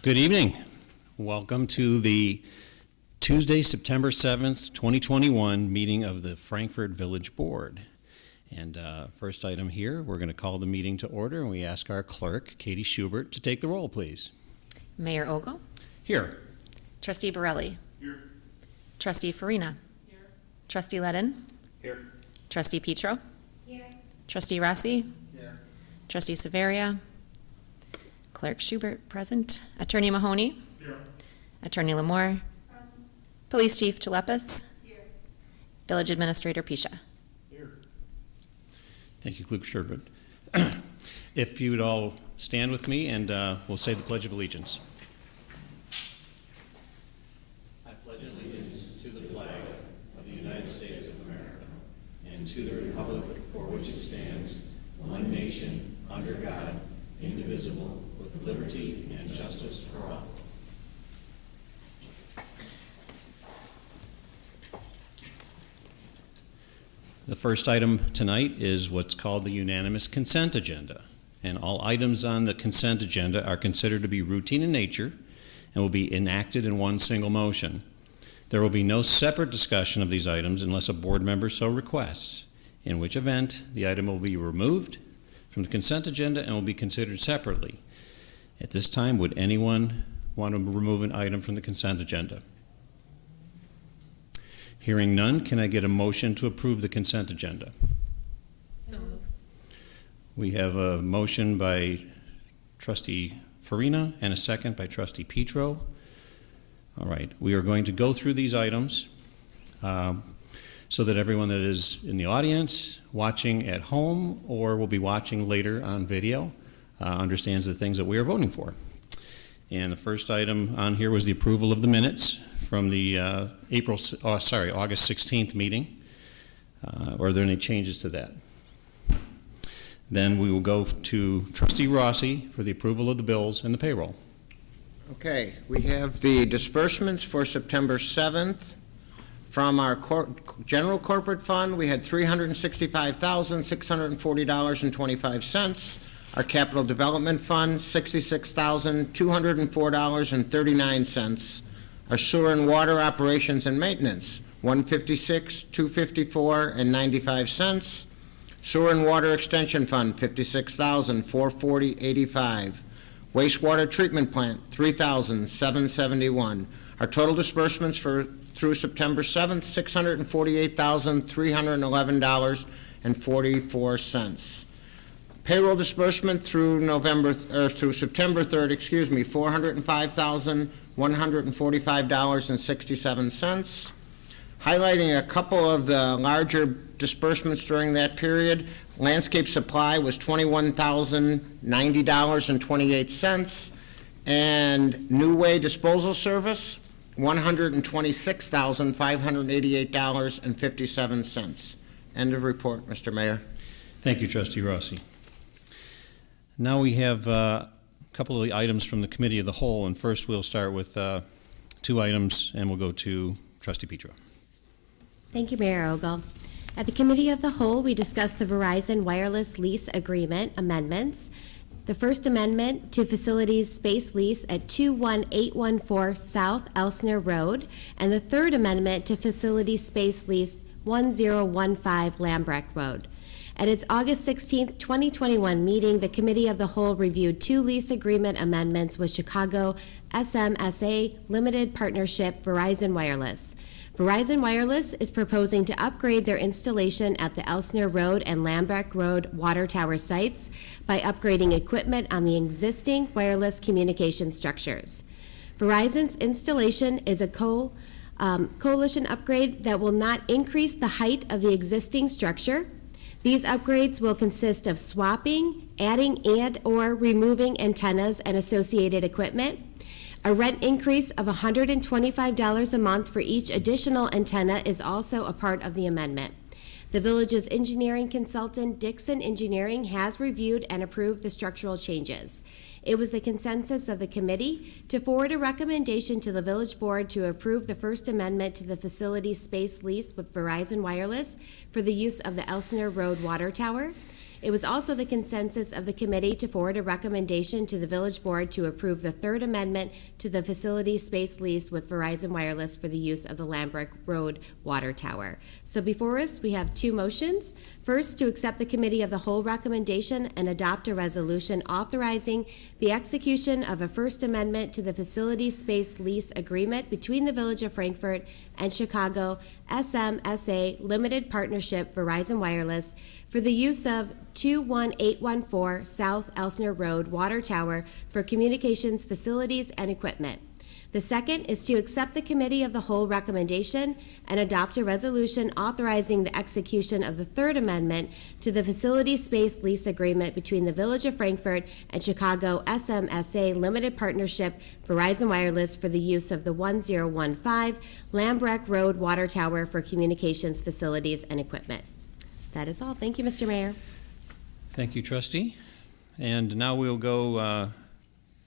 Good evening. Welcome to the Tuesday, September 7th, 2021 meeting of the Frankfort Village Board. And first item here, we're going to call the meeting to order, and we ask our clerk, Katie Schubert, to take the roll, please. Mayor Ogle. Here. Trustee Borelli. Here. Trustee Farina. Here. Trustee Ledden. Here. Trustee Petro. Here. Trustee Rossi. Here. Trustee Severia. Clerk Schubert present. Attorney Mahoney. Here. Attorney Lamore. Present. Police Chief Chalepis. Here. Village Administrator Pisha. Here. Thank you, Clerk Schubert. If you would all stand with me, and we'll say the Pledge of Allegiance. I pledge allegiance to the flag of the United States of America and to the republic for which it stands, one nation, under God, indivisible, with liberty and justice for all. The first item tonight is what's called the unanimous consent agenda. And all items on the consent agenda are considered to be routine in nature and will be enacted in one single motion. There will be no separate discussion of these items unless a board member so requests, in which event the item will be removed from the consent agenda and will be considered separately. At this time, would anyone want to remove an item from the consent agenda? Hearing none, can I get a motion to approve the consent agenda? So moved. We have a motion by Trustee Farina and a second by Trustee Petro. All right, we are going to go through these items so that everyone that is in the audience, watching at home, or will be watching later on video understands the things that we are voting for. And the first item on here was the approval of the minutes from the August 16th meeting. Are there any changes to that? Then we will go to Trustee Rossi for the approval of the bills and the payroll. Okay, we have the disbursements for September 7th. From our general corporate fund, we had $365,640.25. Our capital development fund, $66,204.39. Our sewer and water operations and maintenance, $156,254.95. Sewer and water extension fund, $56,440.85. Wastewater treatment plant, $3,771. Our total disbursements through September 7th, $648,311.44. Payroll disbursement through through September 3rd, $405,145.67. Highlighting a couple of the larger disbursements during that period, landscape supply was $21,090.28, and New Way disposal service, $126,588.57. End of report, Mr. Mayor. Thank you, Trustee Rossi. Now we have a couple of items from the Committee of the Whole, and first we'll start with two items, and we'll go to Trustee Petro. Thank you, Mayor Ogle. At the Committee of the Whole, we discussed the Verizon Wireless Lease Agreement amendments. The first amendment to facilities space lease at 21814 South Elsner Road, and the third amendment to facility space lease 1015 Lambrecht Road. At its August 16, 2021 meeting, the Committee of the Whole reviewed two lease agreement amendments with Chicago SMSA Limited Partnership Verizon Wireless. Verizon Wireless is proposing to upgrade their installation at the Elsner Road and Lambrecht Road water tower sites by upgrading equipment on the existing wireless communication structures. Verizon's installation is a coalition upgrade that will not increase the height of the existing structure. These upgrades will consist of swapping, adding and/or removing antennas and associated equipment. A rent increase of $125 a month for each additional antenna is also a part of the amendment. The village's engineering consultant, Dixon Engineering, has reviewed and approved the structural changes. It was the consensus of the committee to forward a recommendation to the village board to approve the first amendment to the facility space lease with Verizon Wireless for the use of the Elsner Road water tower. It was also the consensus of the committee to forward a recommendation to the village board to approve the third amendment to the facility space lease with Verizon Wireless for the use of the Lambrecht Road water tower. So before us, we have two motions. First, to accept the committee of the whole recommendation and adopt a resolution authorizing the execution of a first amendment to the facility space lease agreement between the Village of Frankfort and Chicago SMSA Limited Partnership Verizon Wireless for the use of 21814 South Elsner Road Water Tower for communications facilities and equipment. The second is to accept the committee of the whole recommendation and adopt a resolution authorizing the execution of the third amendment to the facility space lease agreement between the Village of Frankfort and Chicago SMSA Limited Partnership Verizon Wireless for the use of the 1015 Lambrecht Road Water Tower for communications facilities and equipment. That is all. Thank you, Mr. Mayor. Thank you, trustee. And now we'll go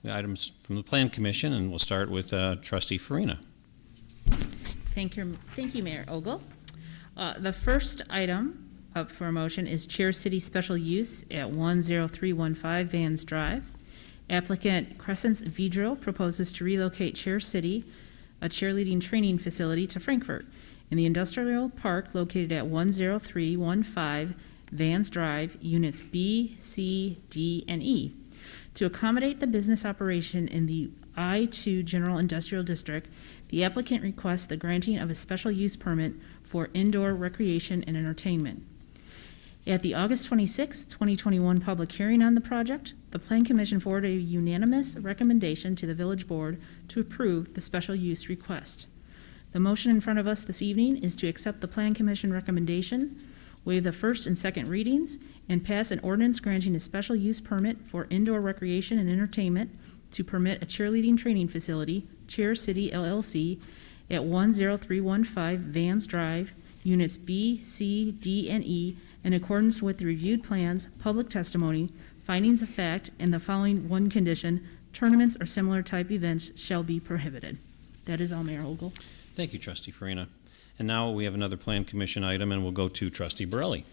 items from the Plan Commission, and we'll start with trustee Farina. Thank you, Mayor Ogle. The first item up for a motion is Chair City Special Use at 10315 Vans Drive. Applicant Crescents Vidro proposes to relocate Chair City, a cheerleading training facility, to Frankfort in the industrial park located at 10315 Vans Drive, Units B, C, D, and E. To accommodate the business operation in the I-2 General Industrial District, the applicant requests the granting of a special use permit for indoor recreation and entertainment. At the August 26, 2021 public hearing on the project, the Plan Commission forwarded a unanimous recommendation to the Village Board to approve the special use request. The motion in front of us this evening is to accept the Plan Commission recommendation, waive the first and second readings, and pass an ordinance granting a special use permit for indoor recreation and entertainment to permit a cheerleading training facility, Chair City LLC, at 10315 Vans Drive, Units B, C, D, and E, in accordance with the reviewed plans, public testimony, findings of fact, and the following one condition: tournaments or similar type events shall be prohibited. That is all, Mayor Ogle. Thank you, trustee Farina. And now we have another Plan Commission item, and we'll go to trustee Borelli.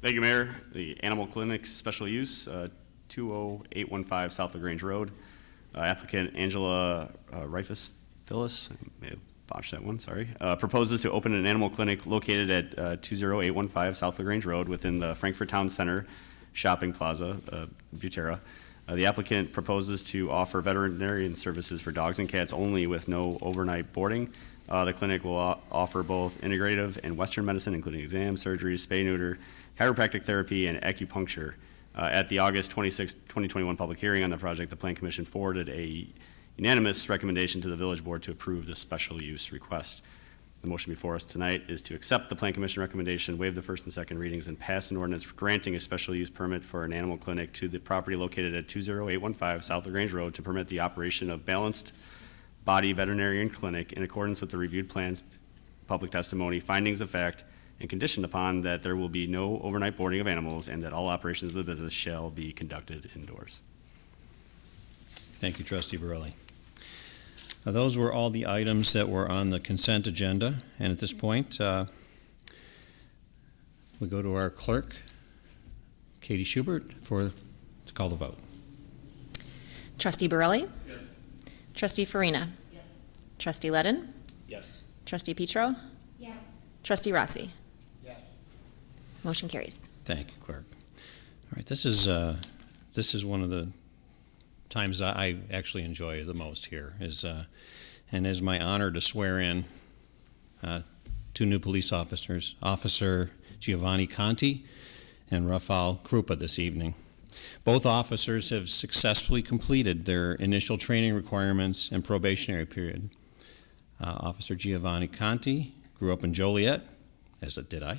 Thank you, Mayor. The Animal Clinics Special Use, 20815 South LaGrange Road. Applicant Angela Rifus Phyllis, I may have botched that one, sorry, proposes to open an animal clinic located at 20815 South LaGrange Road within the Frankfort Town Center Shopping Plaza, Butera. The applicant proposes to offer veterinarian services for dogs and cats only with no overnight boarding. The clinic will offer both integrative and Western medicine, including exams, surgeries, spay-neuter, chiropractic therapy, and acupuncture. At the August 26, 2021 public hearing on the project, the Plan Commission forwarded a unanimous recommendation to the Village Board to approve the special use request. The motion before us tonight is to accept the Plan Commission recommendation, waive the first and second readings, and pass an ordinance granting a special use permit for an animal clinic to the property located at 20815 South LaGrange Road to permit the operation of Balanced Body Veterinarian Clinic in accordance with the reviewed plans, public testimony, findings of fact, and conditioned upon that there will be no overnight boarding of animals and that all operations of the business shall be conducted indoors. Thank you, trustee Borelli. Those were all the items that were on the consent agenda, and at this point, we go to our clerk, Katie Schubert, to call the vote. Trustee Borelli? Yes. Trustee Farina? Yes. Trustee Ledden? Yes. Trustee Petro? Yes. Trustee Rossi? Yes. Motion carries. Thank you, clerk. All right, this is one of the times I actually enjoy the most here, and is my honor to swear in two new police officers, Officer Giovanni Conti and Rafael Krupa, this evening. Both officers have successfully completed their initial training requirements and probationary period. Officer Giovanni Conti grew up in Joliet, as did I,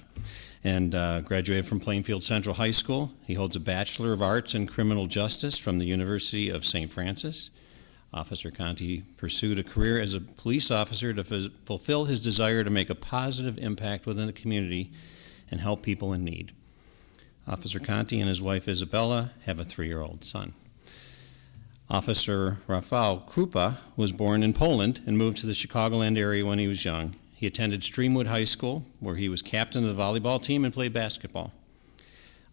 and graduated from Plainfield Central High School. He holds a Bachelor of Arts in Criminal Justice from the University of St. Francis. Officer Conti pursued a career as a police officer to fulfill his desire to make a positive impact within the community and help people in need. Officer Conti and his wife Isabella have a 3-year-old son. Officer Rafael Krupa was born in Poland and moved to the Chicagoland area when he was young. He attended Streamwood High School, where he was captain of the volleyball team and played basketball.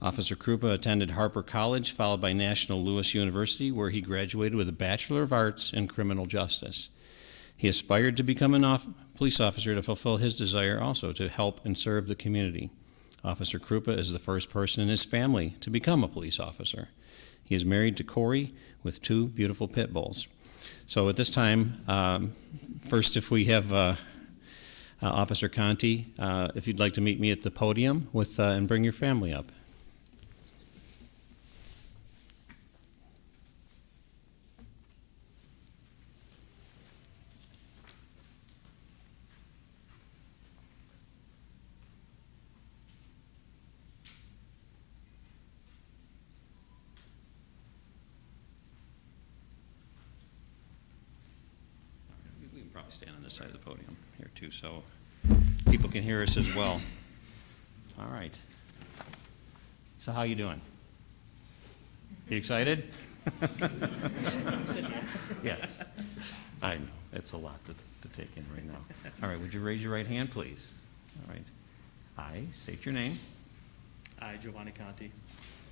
Officer Krupa attended Harper College, followed by National Louis University, where he graduated with a Bachelor of Arts in Criminal Justice. He aspired to become a police officer to fulfill his desire also to help and serve the community. Officer Krupa is the first person in his family to become a police officer. He is married to Corey with 2 beautiful pit bulls. So at this time, first if we have Officer Conti, if you'd like to meet me at the podium and bring your family up. We can probably stand on this side of the podium here too, so people can hear us as well. All right. So how you doing? You excited? Yes. I know, it's a lot to take in right now. All right, would you raise your right hand, please? All right. I state your name. I, Giovanni Conti,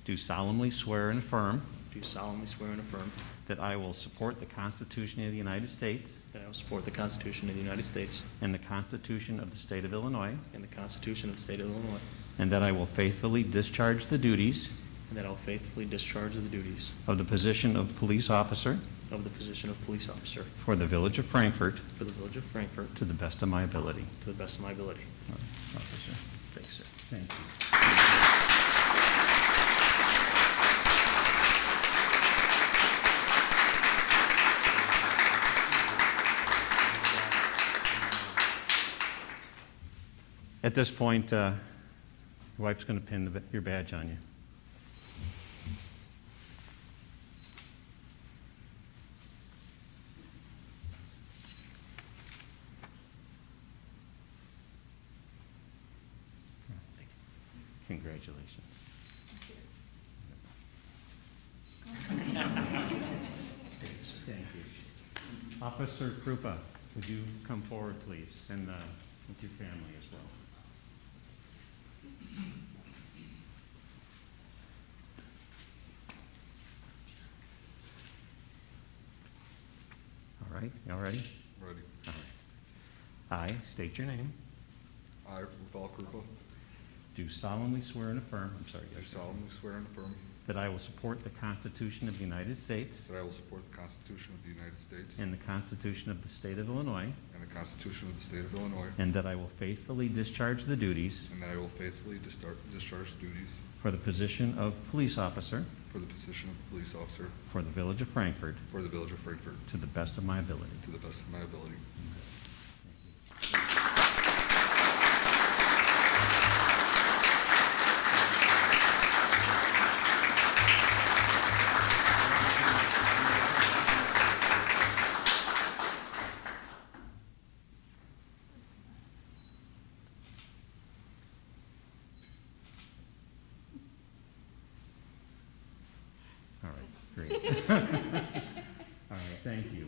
Do solemnly swear and affirm do solemnly swear and affirm that I will support the Constitution of the United States that I will support the Constitution of the United States and the Constitution of the State of Illinois, and the Constitution of the State of Illinois, and that I will faithfully discharge the duties and that I will faithfully discharge the duties of the position of police officer of the position of police officer for the Village of Frankfort for the Village of Frankfort to the best of my ability. to the best of my ability. Officer. Thanks, sir. Thank you. At this point, your wife's going to pin your badge on you. Congratulations. Thank you. Officer Krupa, would you come forward, please, and with your family as well? All right, y'all ready? Ready. All right. I state your name. I, Rufal Krupa, Do solemnly swear and affirm, do solemnly swear and affirm that I will support the Constitution of the United States that I will support the Constitution of the United States and the Constitution of the State of Illinois, and the Constitution of the State of Illinois, and that I will faithfully discharge the duties and that I will faithfully discharge duties for the position of police officer for the position of police officer for the Village of Frankfort for the Village of Frankfort to the best of my ability. to the best of my ability. All right, great. All right, thank you.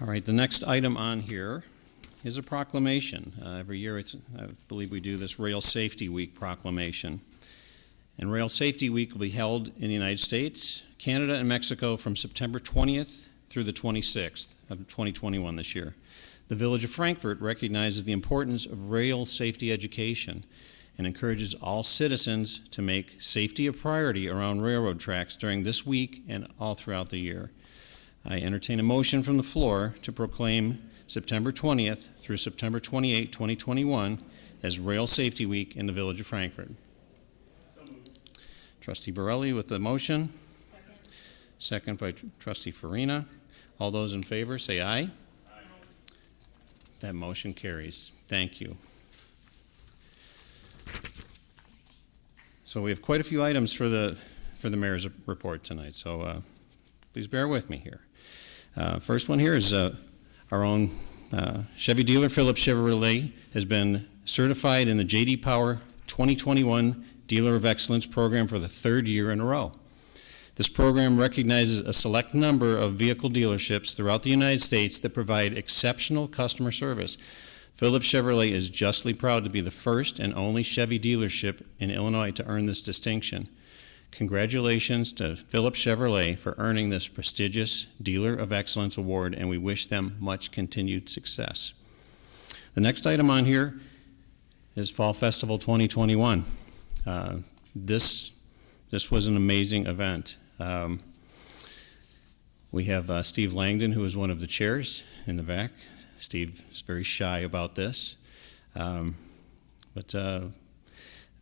All right, the next item on here is a proclamation. Every year, I believe we do this Rail Safety Week proclamation. And Rail Safety Week will be held in the United States, Canada, and Mexico from September 20th through the 26th of 2021 this year. The Village of Frankfort recognizes the importance of rail safety education and encourages all citizens to make safety a priority around railroad tracks during this week and all throughout the year. I entertain a motion from the floor to proclaim September 20th through September 28, 2021 as Rail Safety Week in the Village of Frankfort. Trustee Borelli with the motion. Second by Trustee Farina. All those in favor say aye. Aye. That motion carries. Thank you. So we have quite a few items for the mayor's report tonight, so please bear with me here. First one here is our own Chevy dealer Phillips Chevrolet has been certified in the J.D. Power 2021 Dealer of Excellence program for the third year in a row. This program recognizes a select number of vehicle dealerships throughout the United States that provide exceptional customer service. Phillips Chevrolet is justly proud to be the first and only Chevy dealership in Illinois to earn this distinction. Congratulations to Phillips Chevrolet for earning this prestigious Dealer of Excellence award, and we wish them much continued success. The next item on here is Fall Festival 2021. This was an amazing event. We have Steve Langdon, who is one of the chairs in the back. Steve is very shy about this, but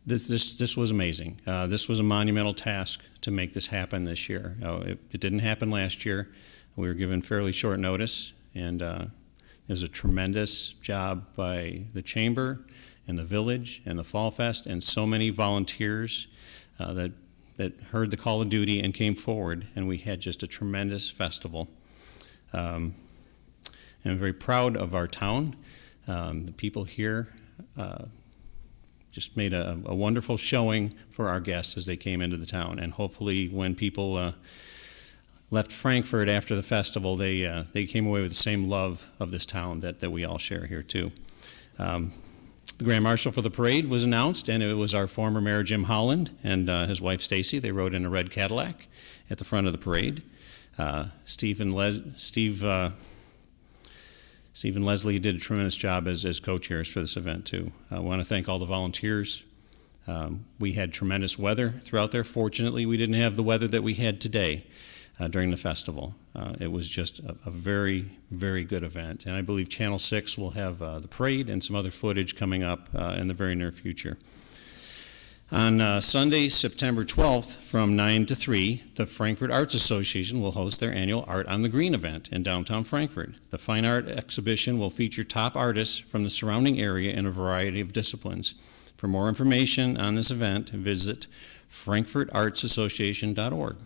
this was amazing. This was a monumental task to make this happen this year. It didn't happen last year. We were given fairly short notice, and it was a tremendous job by the Chamber and the Village and the Fall Fest and so many volunteers that heard the call of duty and came forward, and we had just a tremendous festival. And I'm very proud of our town. The people here just made a wonderful showing for our guests as they came into the town. And hopefully when people left Frankfort after the festival, they came away with the same love of this town that we all share here too. The Grand Marshal for the parade was announced, and it was our former Mayor Jim Holland and his wife Stacy. They rode in a red Cadillac at the front of the parade. Steve and Leslie did a tremendous job as co-chairs for this event too. I want to thank all the volunteers. We had tremendous weather throughout there. Fortunately, we didn't have the weather that we had today during the festival. It was just a very, very good event. And I believe Channel 6 will have the parade and some other footage coming up in the very near future. On Sunday, September 12th, from 9 to 3, the Frankfort Arts Association will host their annual Art on the Green event in downtown Frankfort. The fine art exhibition will feature top artists from the surrounding area in a variety of disciplines. For more information on this event, visit frankfortartsassociation.org.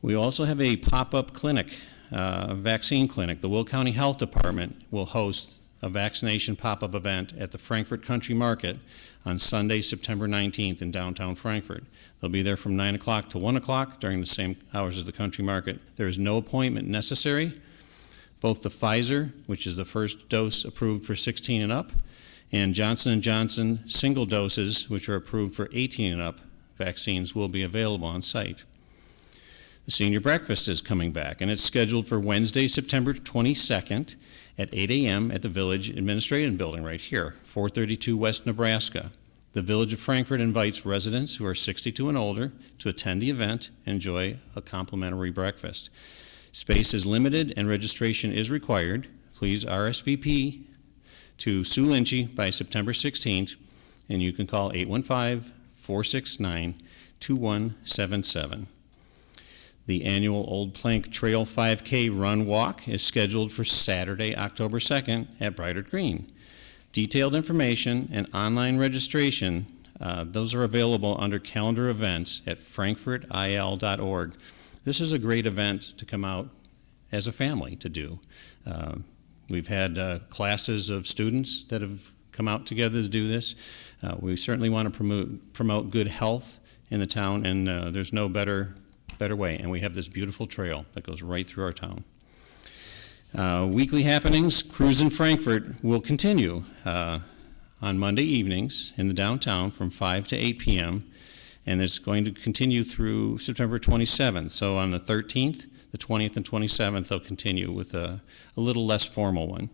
We also have a pop-up clinic, vaccine clinic. The Will County Health Department will host a vaccination pop-up event at the Frankfort Country Market on Sunday, September 19th in downtown Frankfort. They'll be there from 9 o'clock to 1 o'clock during the same hours as the country market. There is no appointment necessary. Both the Pfizer, which is the first dose approved for 16 and up, and Johnson & Johnson single doses, which are approved for 18 and up vaccines, will be available on site. The senior breakfast is coming back, and it's scheduled for Wednesday, September 22nd at 8 a.m. at the Village Administrative Building right here, 432 West Nebraska. The Village of Frankfort invites residents who are 62 and older to attend the event and enjoy a complimentary breakfast. Space is limited and registration is required. Please RSVP to Sue Lynchy by September 16th, and you can call 815-469-2177. The annual Old Plank Trail 5K Run Walk is scheduled for Saturday, October 2nd at Brighter Green. Detailed information and online registration, those are available under calendar events at frankfortil.org. This is a great event to come out as a family to do. We've had classes of students that have come out together to do this. We certainly want to promote good health in the town, and there's no better way. And we have this beautiful trail that goes right through our town. Weekly happenings, Cruise in Frankfort will continue on Monday evenings in the downtown from 5 to 8 p.m. and it's going to continue through September 27th. So on the 13th, the 20th, and 27th, they'll continue with a little less formal one.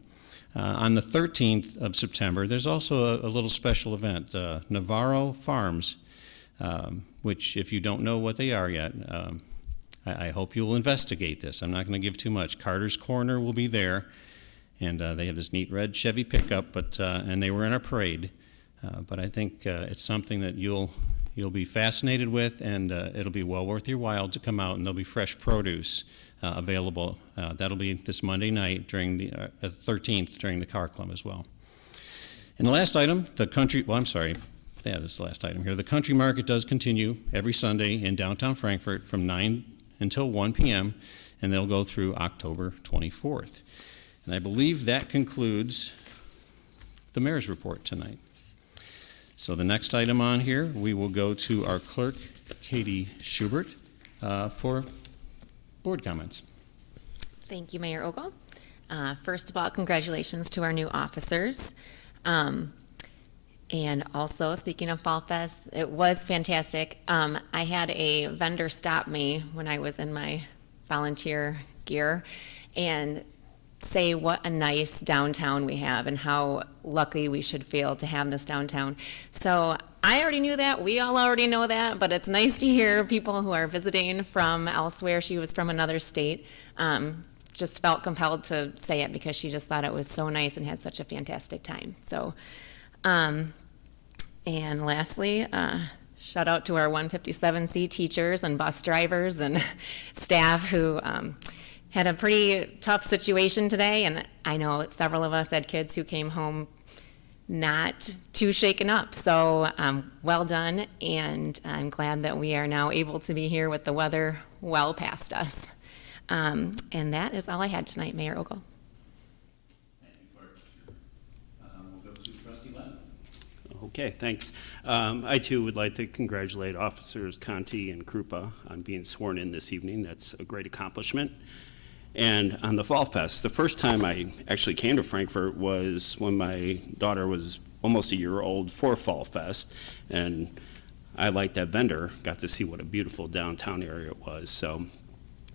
On the 13th of September, there's also a little special event, Navarro Farms, which if you don't know what they are yet, I hope you'll investigate this. I'm not going to give too much. Carter's Corner will be there, and they have this neat red Chevy pickup, and they were in our parade. But I think it's something that you'll be fascinated with, and it'll be well worth your while to come out, and there'll be fresh produce available. That'll be this Monday night during the 13th during the car club as well. And the last item, this is the last item here. The country market does continue every Sunday in downtown Frankfort from 9 until 1 p.m., and they'll go through October 24th. And I believe that concludes the mayor's report tonight. So the next item on here, we will go to our clerk, Katie Schubert, for board comments. Thank you, Mayor Ogle. First of all, congratulations to our new officers. And also, speaking of Fall Fest, it was fantastic. I had a vendor stop me when I was in my volunteer gear and say what a nice downtown we have and how lucky we should feel to have this downtown. So I already knew that, we all already know that, but it's nice to hear people who are visiting from elsewhere. She was from another state. Just felt compelled to say it because she just thought it was so nice and had such a fantastic time. So, and lastly, shout out to our 157C teachers and bus drivers and staff who had a pretty tough situation today, and I know several of us had kids who came home not too shaken up. So well done, and I'm glad that we are now able to be here with the weather well past us. And that is all I had tonight, Mayor Ogle. Thank you, clerk. We'll go to trustee Len. Okay, thanks. I too would like to congratulate Officers Conti and Krupa on being sworn in this evening. That's a great accomplishment. And on the Fall Fest, the first time I actually came to Frankfort was when my daughter was almost a year old for Fall Fest. And I, like that vendor, got to see what a beautiful downtown area it was. So,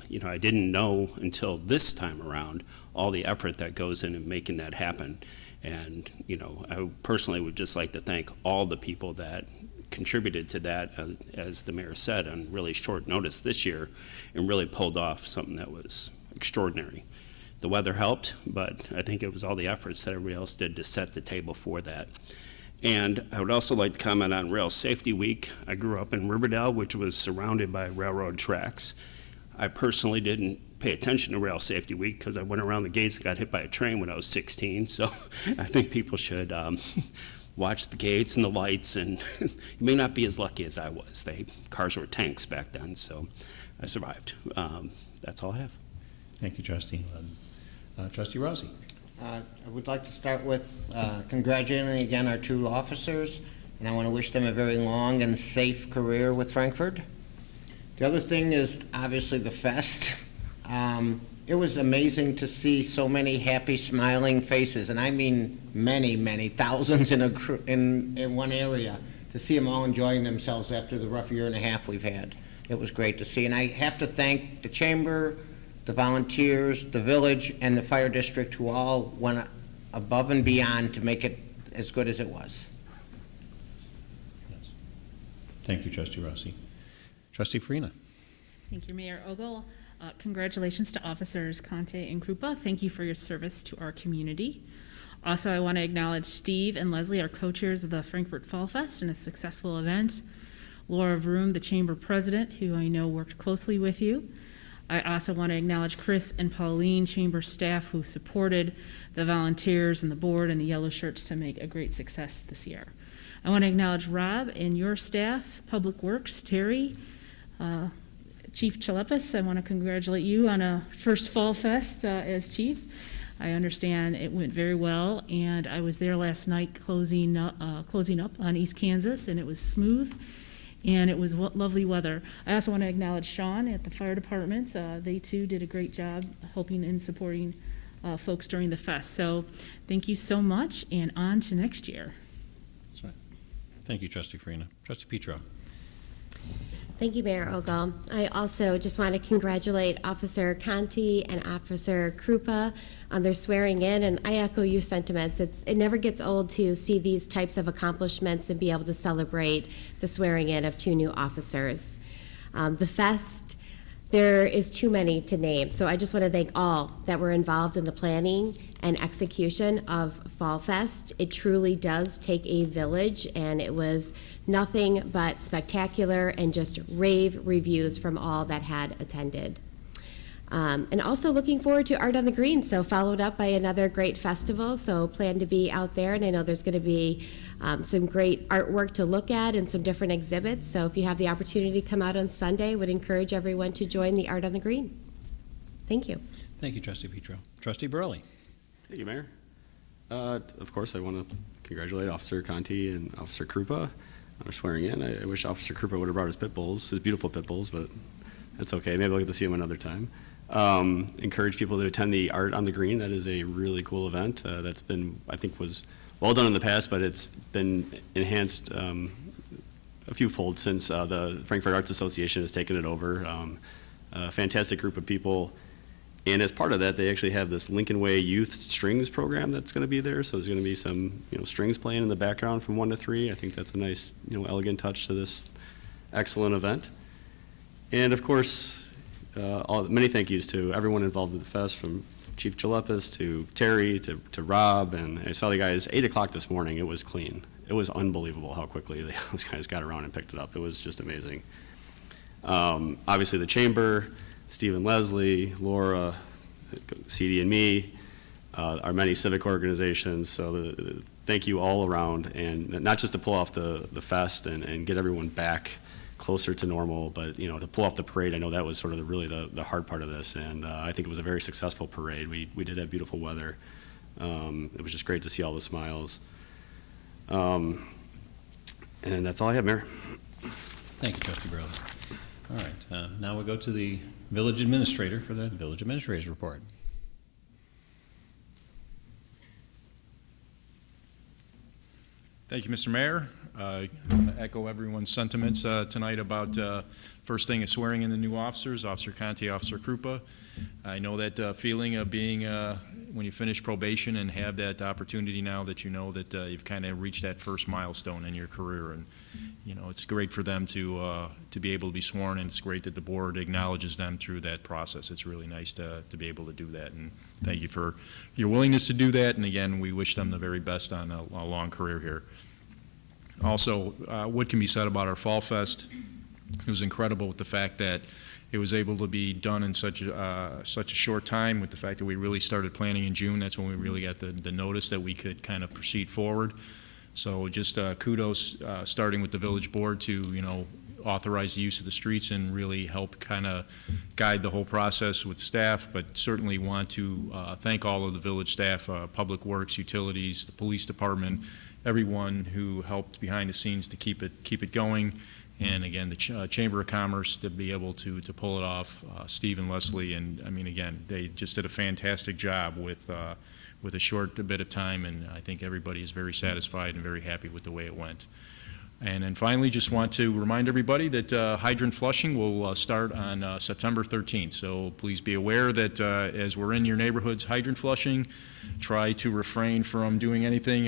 you know, I didn't know until this time around all the effort that goes in making that happen. And, you know, I personally would just like to thank all the people that contributed to that, as the mayor said, on really short notice this year, and really pulled off something that was extraordinary. The weather helped, but I think it was all the efforts that everybody else did to set the table for that. And I would also like to comment on Rail Safety Week. I grew up in Riverdale, which was surrounded by railroad tracks. I personally didn't pay attention to Rail Safety Week because I went around the gates and got hit by a train when I was 16. So I think people should watch the gates and the lights, and you may not be as lucky as I was. Cars were tanks back then, so I survived. That's all I have. Thank you, trustee Len. Trustee Rossi. I would like to start with congratulating again our two officers, and I want to wish them a very long and safe career with Frankfort. The other thing is obviously the fest. It was amazing to see so many happy, smiling faces, and I mean many, many thousands in one area, to see them all enjoying themselves after the rough year and a half we've had. It was great to see, and I have to thank the chamber, the volunteers, the village, and the fire district, who all went above and beyond to make it as good as it was. Yes. Thank you, trustee Rossi. Trustee Farina. Thank you, Mayor Ogle. Congratulations to Officers Conte and Krupa. Thank you for your service to our community. Also, I want to acknowledge Steve and Leslie, our co-chairs of the Frankfort Fall Fest, and a successful event. Laura Vroom, the chamber president, who I know worked closely with you. I also want to acknowledge Chris and Pauline, chamber staff, who supported the volunteers and the board and the yellow shirts to make a great success this year. I want to acknowledge Rob and your staff, Public Works, Terry, Chief Ch.6. I want to congratulate you on a first Fall Fest as chief. I understand it went very well, and I was there last night closing up on East Kansas, and it was smooth. And it was lovely weather. I also want to acknowledge Sean at the fire department. They too did a great job helping and supporting folks during the fest. So thank you so much, and on to next year. That's right. Thank you, trustee Farina. Trustee Petro. Thank you, Mayor Ogle. I also just want to congratulate Officer Conti and Officer Krupa on their swearing in, and I echo your sentiments. It never gets old to see these types of accomplishments and be able to celebrate the swearing in of two new officers. The fest, there is too many to name, so I just want to thank all that were involved in the planning and execution of Fall Fest. It truly does take a village, and it was nothing but spectacular and just rave reviews from all that had attended. And also looking forward to Art on the Green, so followed up by another great festival, so plan to be out there, and I know there's going to be some great artwork to look at and some different exhibits, so if you have the opportunity to come out on Sunday, would encourage everyone to join the Art on the Green. Thank you. Thank you, trustee Petro. Trustee Burley. Thank you, Mayor. Of course, I want to congratulate Officer Conti and Officer Krupa on their swearing in. I wish Officer Krupa would have brought his pit bulls, his beautiful pit bulls, but that's okay. Maybe I'll get to see him another time. Encourage people to attend the Art on the Green. That is a really cool event. That's been, I think, was well done in the past, but it's been enhanced a few fold since the Frankfort Arts Association has taken it over. A fantastic group of people. And as part of that, they actually have this Lincoln Way Youth Strings program that's going to be there. So there's going to be some, strings playing in the background from 1 to 3. I think that's a nice, elegant touch to this excellent event. And of course, many thank yous to everyone involved with the fest, from Chief Ch.6 to Terry to Rob. And I saw the guys 8 o'clock this morning. It was clean. It was unbelievable how quickly those guys got around and picked it up. It was just amazing. Obviously, the Chamber, Steve and Leslie, Laura, CD and me, our many civic organizations. So thank you all around, and not just to pull off the fest and get everyone back closer to normal, but to pull off the parade. I know that was sort of really the hard part of this, and I think it was a very successful parade. We did have beautiful weather. It was just great to see all the smiles. And that's all I have, Mayor. Thank you, Trustee Burley. All right, now we'll go to the village administrator for the village administrator's report. Thank you, Mr. Mayor. I want to echo everyone's sentiments tonight about first thing is swearing in the new officers, Officer Conti, Officer Krupa. I know that feeling of being when you finish probation and have that opportunity now that that you've kind of reached that first milestone in your career, and it's great for them to be able to be sworn, and it's great that the board acknowledges them through that process. It's really nice to be able to do that, and thank you for your willingness to do that. And again, we wish them the very best on a long career here. Also, what can be said about our Fall Fest? It was incredible with the fact that it was able to be done in such a short time, with the fact that we really started planning in June. That's when we really got the notice that we could kind of proceed forward. So just kudos, starting with the village board to, authorize the use of the streets and really help kind of guide the whole process with staff, but certainly want to thank all of the village staff, Public Works, Utilities, the police department, everyone who helped behind the scenes to keep it going. And again, the Chamber of Commerce to be able to pull it off, Steve and Leslie, and I mean, again, they just did a fantastic job with a short bit of time, and I think everybody is very satisfied and very happy with the way it went. And then finally, just want to remind everybody that hydrant flushing will start on September 13th. So please be aware that as we're in your neighborhoods hydrant flushing, try to refrain from doing anything,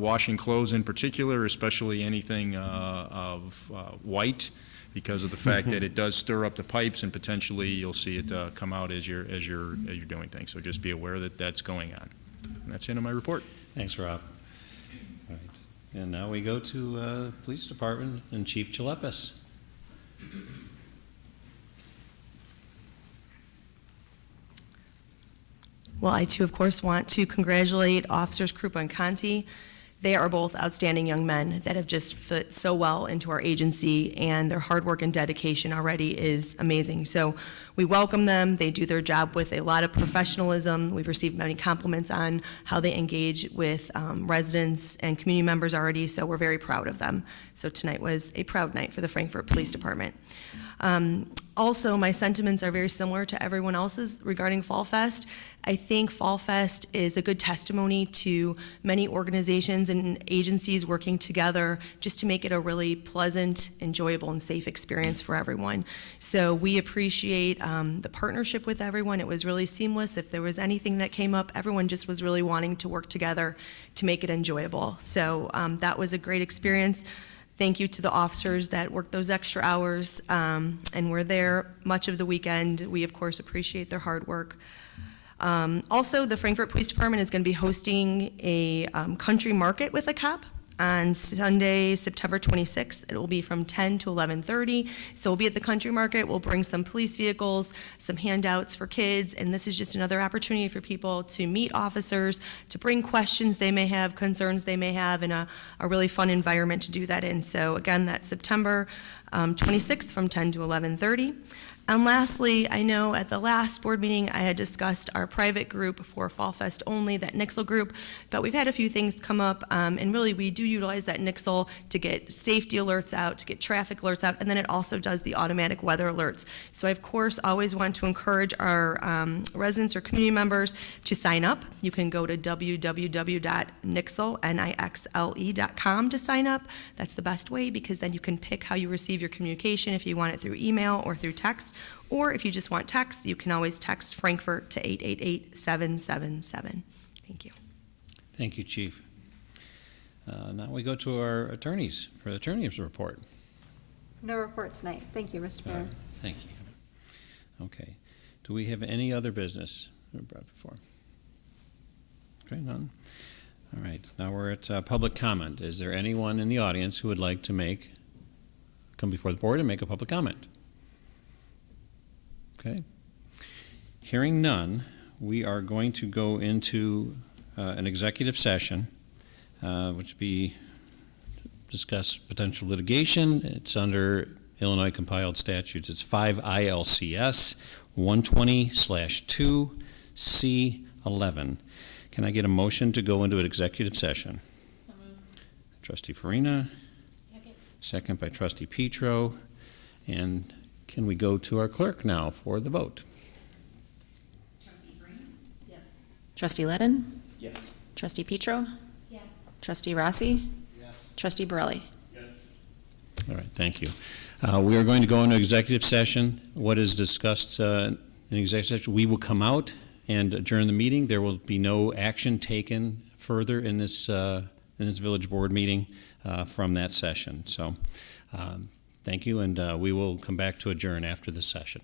washing clothes in particular, especially anything of white, because of the fact that it does stir up the pipes, and potentially you'll see it come out as you're doing things. So just be aware that that's going on. And that's the end of my report. Thanks, Rob. All right. And now we go to Police Department and Chief Ch.6. Well, I too, of course, want to congratulate Officers Krupa and Conti. They are both outstanding young men that have just fit so well into our agency, and their hard work and dedication already is amazing. So we welcome them. They do their job with a lot of professionalism. We've received many compliments on how they engage with residents and community members already, so we're very proud of them. So tonight was a proud night for the Frankfort Police Department. Also, my sentiments are very similar to everyone else's regarding Fall Fest. I think Fall Fest is a good testimony to many organizations and agencies working together just to make it a really pleasant, enjoyable, and safe experience for everyone. So we appreciate the partnership with everyone. It was really seamless. If there was anything that came up, everyone just was really wanting to work together to make it enjoyable. So that was a great experience. Thank you to the officers that worked those extra hours and were there much of the weekend. We, of course, appreciate their hard work. Also, the Frankfort Police Department is going to be hosting a country market with a cop on Sunday, September 26th. It will be from 10 to 11:30. So we'll be at the country market. We'll bring some police vehicles, some handouts for kids, and this is just another opportunity for people to meet officers, to bring questions they may have, concerns they may have, and a really fun environment to do that in. So again, that's September 26th from 10 to 11:30. And lastly, I know at the last board meeting, I had discussed our private group for Fall Fest only, that Nixle group, but we've had a few things come up, and really, we do utilize that Nixle to get safety alerts out, to get traffic alerts out, and then it also does the automatic weather alerts. So I, of course, always want to encourage our residents or community members to sign up. You can go to www.nixle.com to sign up. That's the best way, because then you can pick how you receive your communication, if you want it through email or through text. Or if you just want text, you can always text Frankfort to 888-777. Thank you. Thank you, Chief. Now we go to our attorneys for the attorney's report. No report tonight. Thank you, Mr. Mayor. Thank you. Okay. Do we have any other business we brought before? Okay, none. All right. Now we're at public comment. Is there anyone in the audience who would like to come before the board and make a public comment? Okay. Hearing none, we are going to go into an executive session, which be discuss potential litigation. It's under Illinois compiled statutes. It's 5 ILCS 120/2C11. Can I get a motion to go into an executive session? So moved. Trustee Farina. Second by Trustee Petro. And can we go to our clerk now for the vote? Trustee Farina? Yes. Trustee Ledden? Yes. Trustee Petro? Yes. Trustee Rossi? Yes. Trustee Borelli? All right, thank you. We are going to go into executive session. What is discussed in executive session, we will come out and adjourn the meeting. There will be no action taken further in this village board meeting from that session. So thank you, and we will come back to adjourn after this session.